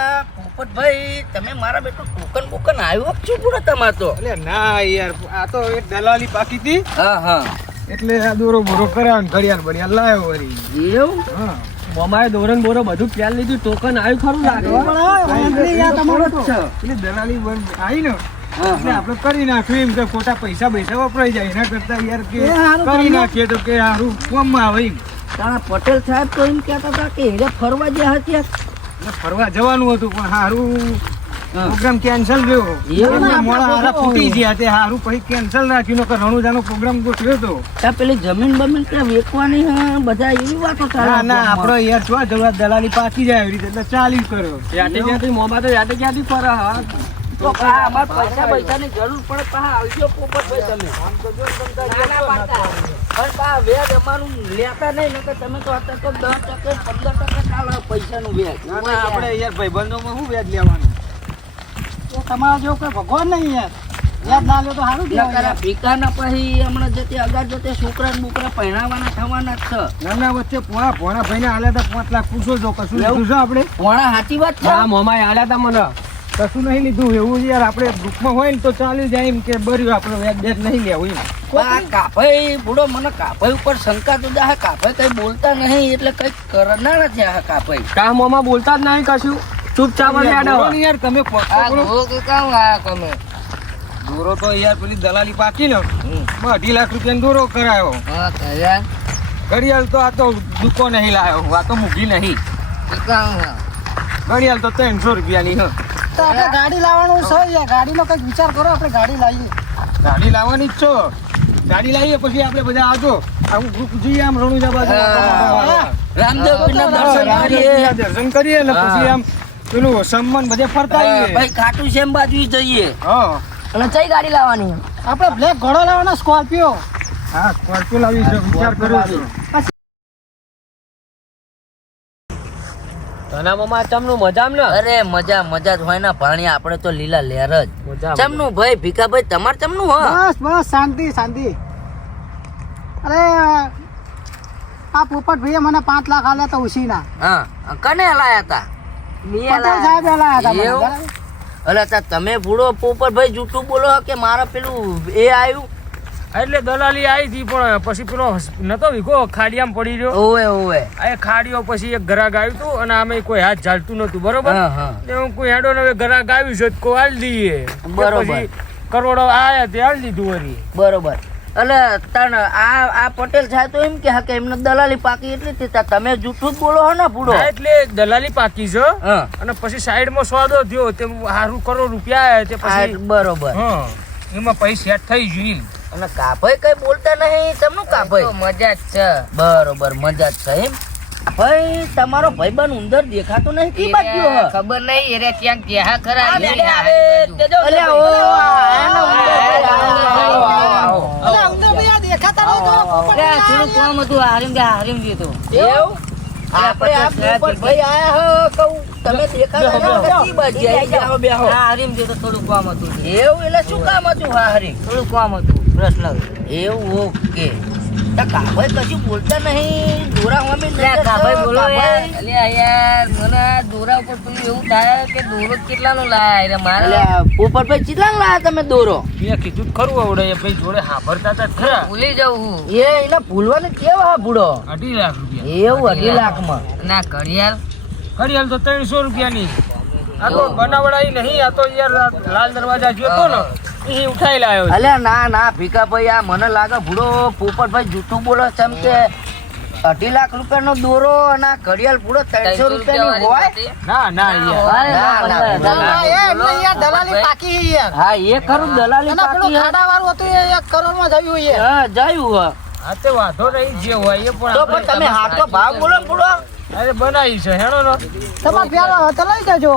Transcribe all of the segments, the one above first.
અલ્યા પોપટભાઈ તમે મારા બેટો ટોકન આવ્યો છું પૂરો તમાર તો. એટલે ના યાર આ તો એક દલાલી પાકી હતી હા એટલે આ દોરો બોરો કરાવ ઘડિયાળ બડિયાળ લાવ્યો વળી. એવું હા મમાએ દોરન બોરો બધું પ્યાલ લીધું ટોકન આવ્યું ખરું લાગે એટલે દલાલી આવી ને એટલે આપણે કરી નાખ્યું એમ કે ખોટા પૈસા વપરાઈ જાય એના કરતા યાર કે કરી નાખીએ તો કે સારું કોમમાં આવે એમ. તારા પટેલ સાહેબ તો એમ કહેતા હતા કે એને ફરવા ગયા હતા. એટલે ફરવા જવાનું હતું પણ સારું પ્રોગ્રામ કેન્સલ થયો. એવું ના મોડા હારા ફૂટી ગયા તે સારું પછી કેન્સલ રાખ્યું કે રણુજાનો પ્રોગ્રામ ગોઠવ્યો હતો. ત્યાં પેલી જમીન બમીન ત્યાં વેચવાની હે બધા એવી વાતો ચાલે. ના આપણો યાર શું જવા દલાલી પાકી જાય એવી રીતે એટલે ચાલી કર્યો. યાદે ક્યાંથી મોમાં તો યાદે ક્યાંથી ફરે હા તો અમાર પૈસાની જરૂર પડે પાછા આવજો પોપટભાઈ તમે. આમ તો જો પણ પા વ્યાજ અમારું લેતા નહીં નકર તમે તો અત્યારે તો 10% 15% ચાલે પૈસાનું વ્યાજ. ના આપણે યાર ભાઈબંધોમાં શું વ્યાજ લેવાનું? તમારા જેવો કોઈ ભગવાન નહીં યાર યાદ ના લે તો સારું નકર ભીખાના પછી હમણાં જતે અગાર જતે છોકરા બોકરા પહેણાવાના થવાના જ છે. નાના વચ્ચે પોણા ભાઈને આલ્યા હતા 5 લાખ પૂછો જો કશું લીધું છે આપણે? પોણા સાચી વાત છે. હા મોમાએ આલ્યા તા મને કશું નહીં લીધું એવું યાર આપણે ગ્રુપમાં હોય ને તો ચાલી જાય એમ કે બર્યું આપણે વ્યાજ બેજ નહીં લેવું એમ. આ કાભાઈ બુડો મને કાભાઈ ઉપર શંકા તો દા કાભાઈ કઈ બોલતા નહીં એટલે કઈ કરનાર છે આ કાભાઈ. કા મોમાં બોલતા જ નહીં કશું ચૂપચાપ જ હેડો. યાર તમે તમે દોરો તો યાર પેલી દલાલી પાકી ને 2.5 લાખ રૂપિયાનો દોરો કરાયો. ઘડિયાળ તો આ તો દુકો નહીં લાવ્યો આ તો મૂકી નહીં. ઘડિયાળ તો 300 રૂપિયાની હ. તો આપણે ગાડી લાવવાનું છે યાર ગાડીનો કંઈક વિચાર કરો આપણે ગાડી લાવીએ. ગાડી લાવવાની જ છો. ગાડી લાવીએ પછી આપણે બધા આવજો આવું ગ્રુપ જઈએ આમ રણુજા બાજુ રામદેવ પીરના દર્શન કરીએ ને પછી આમ પેલું સન્માન બધે ફરતા આવીએ. ભાઈ ખાટુ શ્યામ બાજુ જઈએ. હા અને કઈ ગાડી લાવવાની આપણે બ્લેક ઘોડો લાવવાનો સ્કોર્પિયો. હા સ્કોર્પિયો લાવી છે વિચાર કર્યો છે. તના મમા ચમનું મજામ ને અરે મજા જ હોય ને પાણી આપણે તો લીલા લહેર જ. ચમનું ભાઈ ભીખાભાઈ તમાર ચમનું હ બસ શાંતિ અરે આ પોપટ ભાઈએ મને 5 લાખ આલ્યા તો ઉસીના હા કને લાયા તા પટેલ સાહેબ આલ્યા હતા એવું? અલા તા તમે ભૂડો પોપટભાઈ જૂઠું બોલો કે મારા પેલું એ આવ્યું. એટલે દલાલી આવી હતી પણ પછી પેલો નતો વીઘો ખાડિયામાં પડી રહ્યો. ઓવે આ ખાડીઓ પછી એક ગ્રાહક આવ્યું હતું અને આમે કોઈ હાથ ઝાલતું નતું બરોબર. હા. એટલે હું કોઈ હેડો ને હવે ગ્રાહક આવ્યું છે તો કોઈ હાલ દઈએ. બરોબર. પછી કરોડો આયા તે હાલ દીધું વળી. બરોબર. એટલે તણ આ પટેલ સાહેબ તો એમ કે હા કે એમને દલાલી પાકી એટલી જ તે તમે જૂઠું જ બોલો હો ને ભૂડો. હા, એટલે દલાલી પાકી છે હા અને પછી સાઈડમાં સોદો થયો તે હારું કરોડ રૂપિયા આયા તે પછી બરોબર. હા એમાં પૈસા સેટ થઈ ગયું. અને કાભાઈ કઈ બોલતા નહીં તમનું કાભાઈ મજા જ છે. બરોબર મજા જ છે એમ. ભાઈ તમારો ભાઈબંધ ઉંદર દેખાતો નહીં કી બાજુ ખબર નહીં એરે ક્યાંક ગયા ખરા થોડું કામ હતું એવું એટલે શું કામ હતું હારી થોડું કામ હતું પ્રશ્ન એવું ઓકે. કાભાઈ કશું બોલતા નહીં દોરા મમ્મી કાભાઈ બોલો યાર યાર મને દોરા ઉપર પેલું એવું થાય કે દોરો કેટલાનો લાયા મારા પોપટભાઈ કેટલા લાયા તમે દોરો? મેં કીધું જ ખરું આવડે ભાઈ જોડે હાભરતા હતા જ ખરા. ભૂલી જાઉં હું એ એને ભૂલવાની કેવા હા ભૂડો 2.5 લાખ રૂપિયા. એવું 2.5 લાખમાં ના ઘડિયાળ ઘડિયાળ તો 300 રૂપિયાની. આ તો બનાવડાઈ નહીં આ તો યાર લાલ દરવાજા જોતો ને એ ઉઠાઈ લાયો છે. અલ્યા ના ભીખાભાઈ આ મને લાગે ભૂડો પોપટભાઈ જૂઠું બોલો જેમ કે 2.5 લાખ રૂપિયાનો દોરો અને આ ઘડિયાળ ભૂડો 300 રૂપિયાની હોય. ના યાર દલાલી પાકી યાર હા એ ખરું દલાલી પાકી હે. ખાડા વાળું હતું એ 1 કરોડમાં જયું યાર. હા જયું હે. આ તે વાંધો નહીં જે હોય એ પણ તો પણ તમે હાથો ભાવ બોલો ને ભૂડો. અરે બનાવી છે હેણો નો. તમારે પ્યાલો હતો લઈ જજો.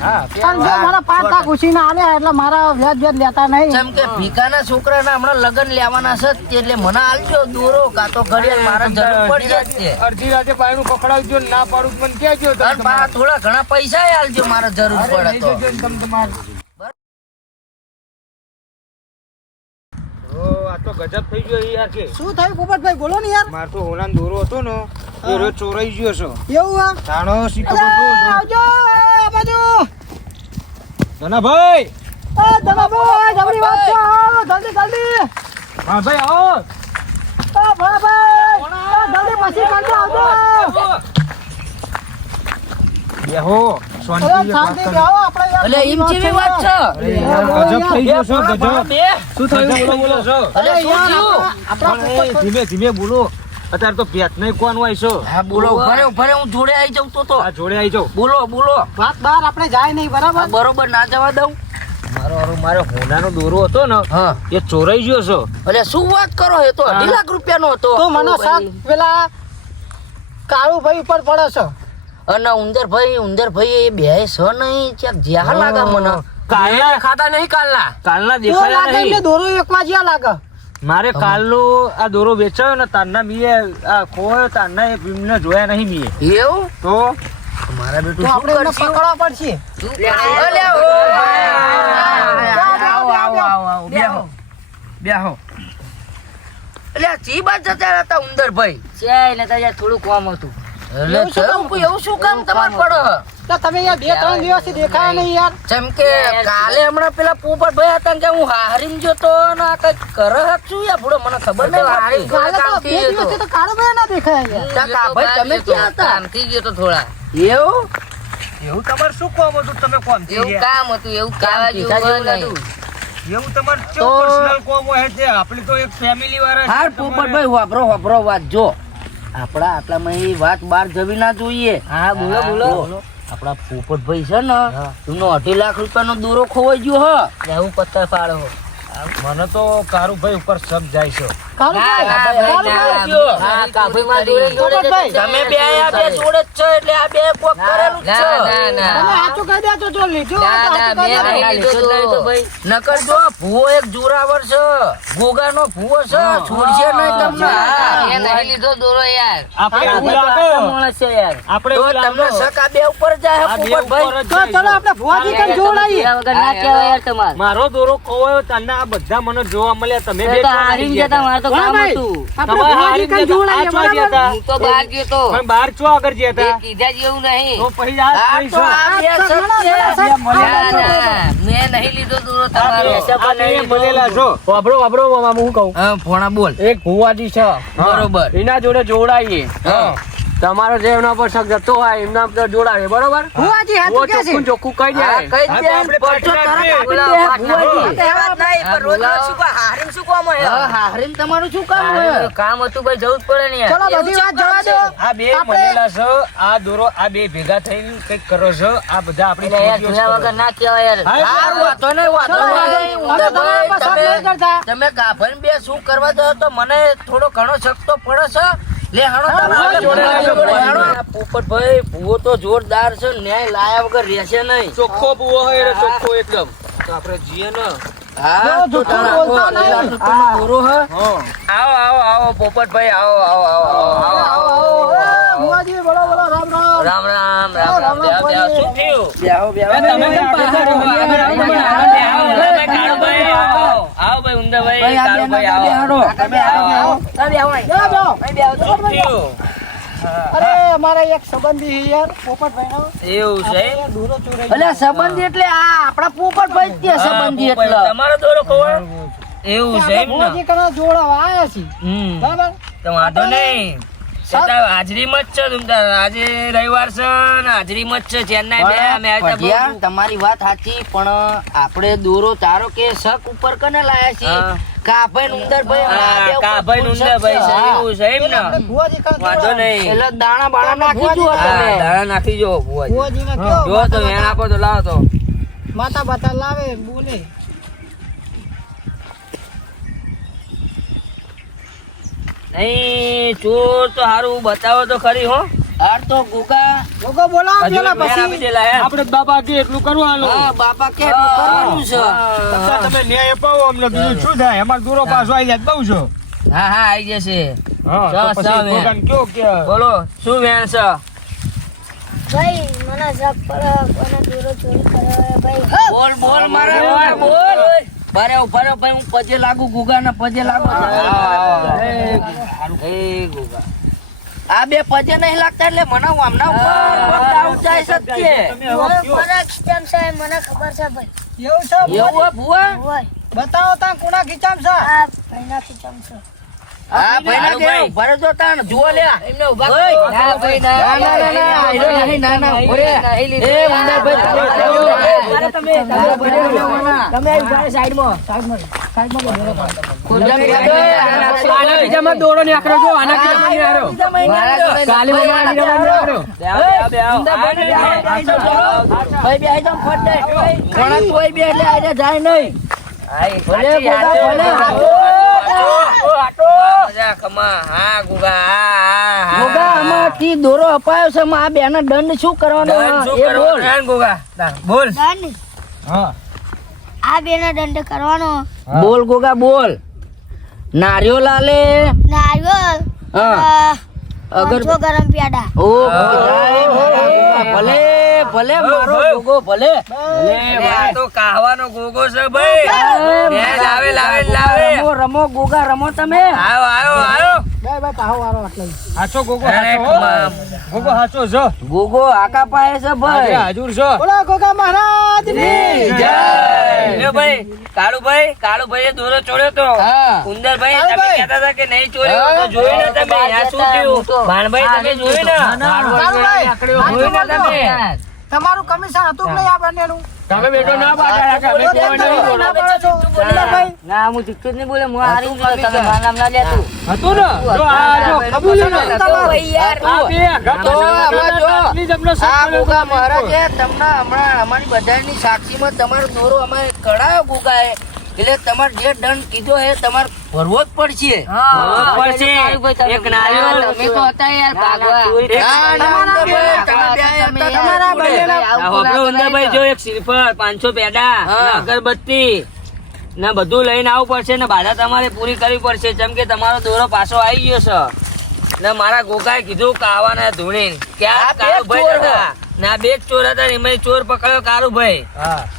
હા પણ જો મારા 5 લાખ ઉછીને આલ્યા એટલે મારા વ્યાજ લેતા નહીં. જેમ કે ભીખાના છોકરાના હમણાં લગ્ન લેવાના છે એટલે મને આલજો દોરો કાં તો ઘડિયાળ મારે જરૂર પડી જશે. અડધી રાતે પાયનું પકડાવજો ને ના પાડું મને કહેજો અને પાછા થોડા ઘણા પૈસા આલજો મારે જરૂર પડે તો. આ તો ગજબ થઈ ગયો યાર કે શું થયું પોપટભાઈ બોલો ને યાર. માર તો હોનાનો દોરો હતો ને એ રોજ ચોરાઈ ગયો છે. એવું હા જાણો શીખો આવજો આવજો. ધનાભાઈ એ ધનાભાઈ, જબરી વાત છે. આવો, જલ્દી જલ્દી. હા ભાઈ આવો એ ભોળાભાઈ, જલ્દી પછી કરજો, આવજો. બેહો અરે શાંતિ બેહો, આપણે યાર અલે એમ કેવી વાત છે ગજબ થઈ ગયો છો ગજબ શું થયું બોલો બોલો અલે શું થયું આપણા પણ એ ધીમે ધીમે બોલો અત્યારે તો પેટ નહીં કોણ હોય છો હા બોલો ઉભા રે હું જોડે આવી જાઉં તો આ જોડે આવી જાઓ બોલો બોલો વાત બહાર આપણે જાય નહીં, બરાબર? આ બરોબર ના જવા દઉં મારો હોનાનો દોરો હતો ને હા એ ચોરાઈ ગયો છો અલે શું વાત કરો એ તો 2.5 લાખ રૂપિયાનો હતો તું મને શાક પેલા કાળુભાઈ ઉપર પડે છે. અને ઉંદરભાઈ એ બે છે નહીં ક્યાંક જ્યાં લાગે મને કાલના ખાતા નહીં કાલના કાલના તો દેખાયા લાગે એટલે નહીં દોરો એકવા જ્યાં લાગે. મારે કાલનો આ દોરો વેચાયો ને તારના મીએ આ ખોયો તારના એ ભીમને જોયા નહીં મીએ એવું તો મારા બેટું તો શું આપણે એને કરશું? પકડવા પડશે. અલે, ઓ, આવો, બેહો. અલે, આ ચી બાજુ જતા હતા ઉંદરભાઈ? થોડું કામ હતું. એવું શું કામ તમારે પડે? તો તમે યાર 2-3 દિવસથી દેખાયા નહીં યાર. જેમ કે કાલે હમણાં પેલા પોપટભાઈ હતા ને કે હું હારીને જતો ને આ કઈક કરે છું યા ભૂડો મને ખબર નહીં પડતી. કાલે તો 2 દિવસથી તો કાળુભાઈ ના દેખાયા યાર. કાકાભાઈ તમે ક્યાં હતા? કામથી ગયો તો થોડા. એવું તમારે શું કામ હતું તમે કોમ એવું કામ હતું એવું કામ જેવું નહીં. એવું તમારે તો- પર્સનલ કોમ હોય છે આપણે તો એક ફેમિલી વાળા હાર પોપટભાઈ વાપરો વાત જો આપડા આટલામાં એ વાત બહાર જવી ના જોઈએ. હા બોલો આપડા પોપટભાઈ છે ને એમનો 2.5 લાખ રૂપિયાનો દોરો ખોવાઈ ગયો હ એવું પત્તર ફાડો મને તો કારુભાઈ ઉપર શક જાય છે પોપટભાઈ, તમે બે આ બે જોડે જ છો એટલે આ બે કોક કરેલું જ છે. તમે સાચું કહી દેજો, જો લીધું હોય તો સાચું કહી દેજો. નકર જો ભૂવો એક જોરાવર છે ગોગાનો ભૂવો છે છોડશે નહીં તમને. આપણે એવું લાગે આપણે તો એવું તમને લાગે શક આ બે ઉપર જાય આ બે પોપટભાઈ. ઉપર જ તો ચલો આપણે ભુવાજી કન જોડાઈએ. મારો દોરો ખોવાયો તને આ બધા મને જોવા મળ્યા તમે બે ભુવાભાઈ, આપણે ભુવાજી કન જોડાઈએ, બરાબર? પણ બહાર ચો આગળ ગયા હતા કીધા જેવું નહીં. તો પછી આ આ થઈ તો છે. આ બે શક છે. મેં નહીં લીધો દોરો તમારો. આ બે મળેલા છો ભોણા બોલ. એક ભુવાજી છે બરોબર. એના જોડે જોડાઈએ હા. તમારો જે એમના પર શક જતો હોય એમના પર જોડાવીએ બરોબર ભુવાજી હાચું વો કહે છે. ચોખ્ખું ચોખ્ખું કહી દે હા, કહી હા, દે. તો આપણે પરચો તરત પાટલા આપી આપીએ. દે, ભુવાજી. હા, હારીને તમારું શું કામ હોય? કામ હતું ભાઈ જવું જ પડે ને ચલો બધી વાત જવા દો. આ બે આપણે- મળેલા છે આ દોરો આ બે ભેગા થઈને કઈક કરો છો આ બધા આપણી ના કહેવાય યાર. હા, હારું, વાંધો નહીં, વાંધો ચલો, નહીં. હવે તમારા પાસે શક નહીં કરતા. તમે ગાભણ બે શું કરવા જાઓ તો મને થોડો ઘણો શક તો પડે છે. લે હાડો તમે હા, આગળ જોડે હાડો. હાડો. આ પોપટભાઈ ભૂવો તો જોરદાર છે ન્યાય લાયા વગર રહેશે નહીં. ચોખ્ખો બુઓ હોય એટલે ચોખ્ખો એકદમ તો આપણે જીએ ને હા જો તો જૂઠું તારા બોલતા આખો નહીં. પેલો દોરો હે. હા આવો પોપટભાઈ આવો આવો, આવો. એ, ભુવાજી, બોલો, બોલો, રામ રામ. રામ રામ રામ રામ, બેહો, બેહો. ભુવાજી. શું થયું? બેહો. તમે કેમ પાછા રહો? આવો ભાઈ ઉંદરભાઈ કાળુભાઈ આવો. તમે આવો. બેહો, બેહો. અરે અમારે એક સંબંધી છે યાર, પોપટભાઈનો. એવું છે એ દોરો ચોરાઈ એટલે સંબંધી એટલે આ આપણા પોપટભાઈ જ ત્યાં સંબંધી એટલે તમારો દોરો ખોવાય એવું છે આપણે એમ ને ભુવાજી કને જોડાવા આયા છીએ. બરાબર? તો વાંધો નહીં છતાં હાજરીમાં જ છે તમ તાર. આજે રવિવાર છે ને હાજરીમાં જ છે ચેન્નાઈ બે અમે તમારી વાત સાચી પણ આપણે દોરો તારો કે શક ઉપર કને લાયા છીએ કાભાઈ ને ઉંદરભાઈ કાભાઈ ને ઉંદરભાઈ છે એવું છે એમ ને આપણે ભુવાજી કને વાંધો જોડાવા. નહીં એટલે દાણા બાણા નાખી જો દાણા નાખી જો ભુવાજીને કયો, જો તો વેણ આપો તો લાવો તો માતા બાતા લાવે બોલે. નહીં ચોર તો હારું બતાવો તો ખરી હો હાર તો ગુગા ગોગો બોલાવો હજુ પેલા વેણ આપી પછી. દેલા એમ. આપણે બાબા કે એટલું કરવાનું હા બાપા કે એટલું કરવાનું છે છતાં તમે ન્યાય અપાવો અમને બીજું શું થાય અમારો દોરો પાછો આવી જાય તો બહુ છો હા હા આવી જશે હા તો સા, પછી સા, ભગવાન કયો કે બોલો શું વેણ છે ભાઈ મને શક પડે કોને દોરો ચોરી કરે ભાઈ બોલ બોલ મારે બોલ બરે ઉભરે ભાઈ હું પજે લાગુ ગુગા ના પજે લાગુ એ ગુગા આ બે પજે નહીં લાગતા એટલે મને આમના ઉપર ડાઉટ જાય છે જ કે. ફરક કેમ છે મને ખબર છે ભાઈ. એવું છે એવું હે ભુવા? હોય બતાવો તા કોના ખીચામ છે આ ભાઈના ખીચામ છે. હા ભાઈ ના કે ભરે જો તાણ જુઓ લ્યા એમને ઉભા ઓય. કરી. ના ભાઈ ના. ના, ના, ના, ના, આયરો નહીં, ના, ના, ઉભો રે. નહીં લીધું. એ ઉંદરભાઈ, અરે તમે ખુરજા બેઠો. આના બીજામાં દોડો ને આખરો જો આના બીજામાં નહીં આરો. કાલે મને આની જવાનું નહીં આરો. ભાઈ બે આઈ જાઓ ફટ દે. ઘણા કોઈ બે એટલે આઈને જાય નહીં. ભલે ગોગા, ભલે. મજા ખમા. હા ગુગા. હા ગોગા, આમાંથી દોરો અપાયો છે માં આ બેના દંડ શું કરવાનો દંડ શું એ બોલ. કરવાનું ગુગા? બોલ. દંડ હા આ બેનો દંડ કરવાનો. બોલ ગોગા બોલ. નારિયો લાલે નારિયેળ હા. અગર 500 ગરમ પ્યાડા. ઓ ભલે ભલે મારો ગોગો ભલે. આ તો કાહવાનો ગોગો છે ભાઈ. લાવે લાવે. રમો રમો ગોગા રમો તમે. આયો. ભાઈ પાહો વાળો આટલો હાચો ગોગો અરે હાચો હો. ખમા. ગોગો હાચો છે. ગોગો આકા પાયે છે ભાઈ. હાજર છે. બોલો ગોગા મહારાજ ની જય. એ ભાઈ કાળુભાઈએ દોરો ચોર્યો તો. હા. ઉંદરભાઈ તમે કહેતા હતા કે નહીં ચોર્યો તો જોયું ને તમે. આ શું થયું? ભાણભાઈ તમે જોયું ને? કાળુભાઈ, જોયું ને તમે? તમારું કમિશન હતું કે નહીં આ બંનેનું? તમે બેટો ના પાડ્યા કામે જવાનું. ના પાડો છો, ઉંદરભાઈ? ના હું ચૂકતો જ નહીં બોલે હું હારી ગયો તમે મારું નામ ના લેતું. હતું ને જો આ જો કબૂલ ને આ બે ઘટો તો આમાં જો. આટલી જ અમને આ શક ગોગા મહારાજે તમને હમણાં અમારી બધાની સાક્ષીમાં તમારો દોરો અમારે કઢાયો ગોગાએ એટલે તમારે જે દંડ કીધો એ તમારે ભરવો જ પડશે. પડશે. એક નારિયેળ. તમે તો હતા યાર ભાગવા. એક ના, ના, ઉંદરભાઈ, તમે બે હતા. તમારા બંનેના આ હોભળો ઉંદરભાઈ જો એક શ્રીફળ 500 પેડા હા. ને અગરબત્તી ને બધું લઈને આવવું પડશે ને બાધા તમારે પૂરી કરવી પડશે જેમ કે તમારો દોરો પાછો આવી ગયો છે ને મારા ગોગાએ કીધું કાવાના ધૂણીને કે આ આ બે કાળુભાઈ ચોર હતા ને આ બે જ ચોર હતા ને એમાં ચોર પકડ્યો કાળુભાઈ.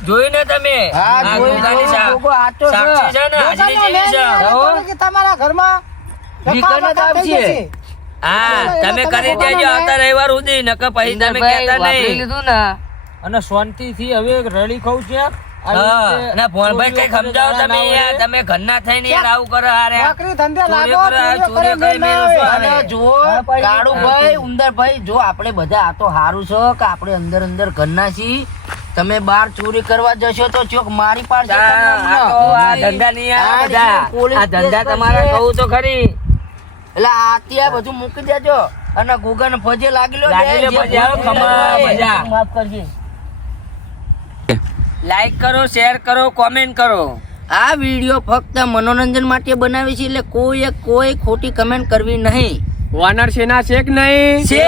જોયું ને તમે? હા, આ જોયું, ગોગાની જોયું, ગોગો આટો છે. સાક્ષી છે ને હાજરી જેવી છે. કે તમારા ઘરમાં વિકર્ણ જ આવશે. હા તમે કરી દેજો આવતા રવિવાર સુધી નકર પછી તમે કહેતા નહીં. અને શાંતિથી હવે રડી ખાવ છે હા અને ભોણભાઈ કઈ સમજાવો તમે યાર તમે ઘરના થઈને યાર આવું કરો હારે નોકરી ધંધે લાગો, ચોરીઓ ચોરીઓ કરે કરે મેં નહીં શું અને આવે? જુઓ કાળુભાઈ ઉંદરભાઈ જો આપણે બધા આ તો સારું છે કે આપણે અંદર અંદર ઘરના છીએ તમે બહાર ચોરી કરવા જશો તો ચોક મારી પાડશે તમને આ હમણાં. તો આ ધંધા નહીં યાર આ બધા. પોલીસ આ ધંધા કેસ તમારા થશે. કહું તો ખરી એટલે આ ત્યાં બધું મૂકી દેજો અને ગોગા ને ફજે લાગી લો લાગી લો ફજે, આવો ખમા, મજા. માફ કરજે. લાઈક કરો શેર કરો કોમેન્ટ કરો. આ વિડીયો ફક્ત મનોરંજન માટે બનાવી છે એટલે કોઈ ખોટી કમેન્ટ કરવી નહીં. વાનર સેના છે કે નહીં છે